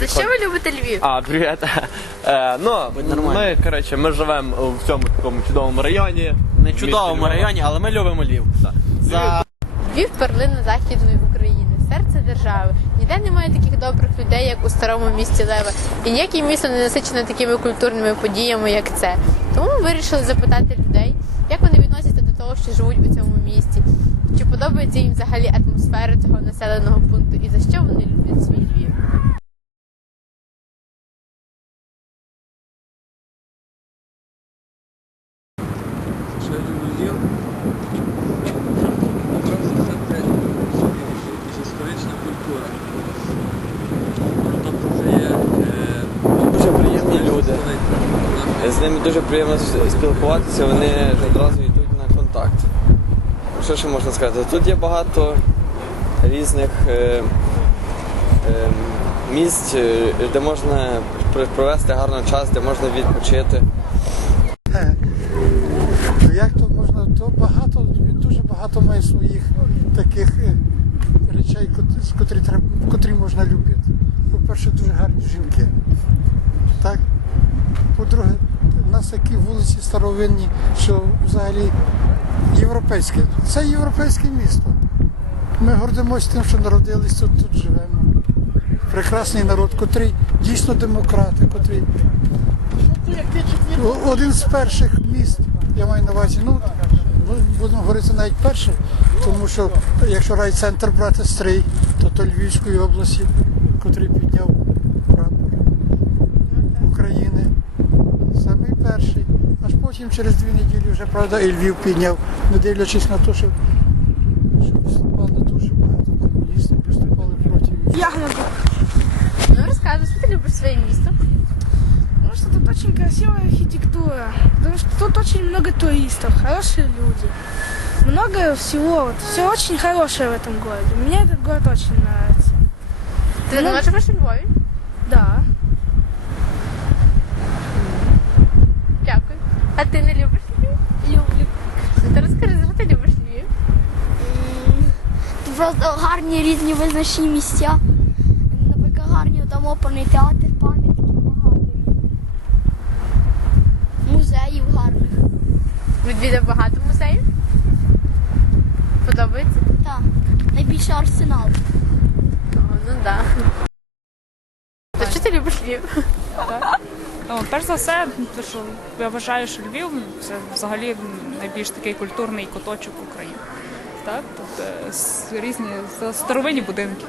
За що ви любите Львів? А, привіт. Е, ну, нормально. ми, коротше, ми живемо в цьому такому чудовому районі. Не чудовому районі, але ми любимо Львів. За Львів перлина західної України, серце держави. Ніде немає таких добрих людей, як у старому місті Лева. І ніяке місто не насичене такими культурними подіями, як це. Тому ми вирішили запитати людей, як вони відносяться до того, що живуть у цьому місті. Чи подобається їм взагалі атмосфера цього населеного пункту і за що вони люблять свій Львів? З ними дуже приємно спілкуватися, вони одразу йдуть на контакт. Що ще можна сказати? Тут є багато різних е, е, місць, е, де можна провести гарний час, де можна відпочити. Ну, то багато, він дуже багато має своїх таких е, речей, котрі, котрі можна любити. По-перше, дуже гарні жінки. Так? По-друге, у нас такі вулиці старовинні, що взагалі європейське. Це європейське місто. Ми гордимося тим, що народились тут, тут живемо. Прекрасний народ, котрий дійсно демократи, котрий один з перших міст, я маю на увазі, ну, ну, будемо говорити навіть перше, тому що якщо райцентр брати стрий, то то Львівської області, котрий підняв прапор України. Самий перший. Аж потім через дві неділі вже, правда, і Львів підняв, не дивлячись на те, що, що виступали дуже багато комуністів, виступали проти військ. Ну розказуй, що ти любиш своє місто? Потому что тут очень красивая архитектура. Потому что тут очень много туристов, хорошие люди. Много всего. Вот, все очень хорошее в этом городе. Мне этот город очень нравится. Ти давно живеш у Львові? Да. Дякую. А ти не любиш Львів? Люблю. Ну, то розкажи, за що ти любиш Львів? Тут просто гарні різні визначні місця. Наприклад, гарні там оперний театр, Гарних. Відвідав багато музеїв? Подобається? Так. Найбільше арсенал. О, ну так. Да. Що ти любиш Львів? Ну, перш за все, то, що я вважаю, що Львів це взагалі найбільш такий культурний куточок України. Так? Тут е, різні старовинні будинки.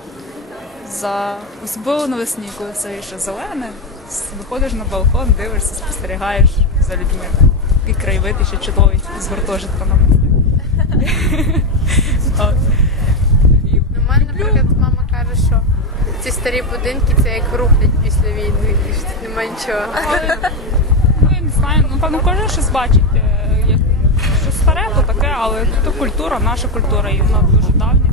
За особливо навесні, коли все ще зелене, виходиш на балкон, дивишся, спостерігаєш за людьми. Такий краєвид ще чудовий з гуртожитка на. І Ну, мене, наприклад, мама каже, що ці старі будинки це як рухлять після війни, і що тут немає нічого. Ну, я не знаю, напевно, кожен щось бачить. е, Як що старе, то таке, але то культура, наша культура, і вона дуже давня.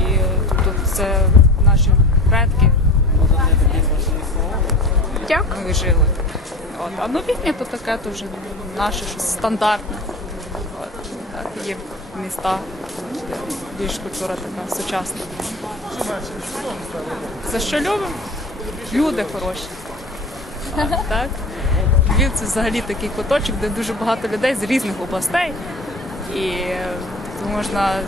І е, тут це наші предки Дякую. вони жили. От. А новітнє то таке то наше щось стандартне. От. Так, є міста, де більш культура така сучасна. За що любимо? Люди хороші. Так? Львів це взагалі такий куточок, де дуже багато людей з різних областей. І можна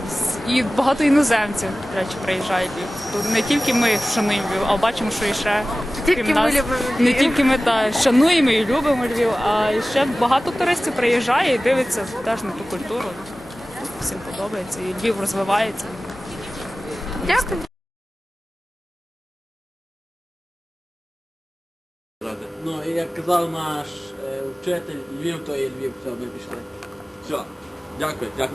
і багато іноземців, до речі, приїжджають. Тут не тільки ми шануємо Львів, а бачимо, що і ще Тільки крім ми нас, любимо не Львів. тільки ми та шануємо і любимо Львів, а ще багато туристів приїжджає і дивиться теж на ту культуру. Всім подобається. І Львів розвивається. Дякую. Ну, і як казав наш е, вчитель, Львів то є Львів, все, ми пішли. Все. Дякую, дякую.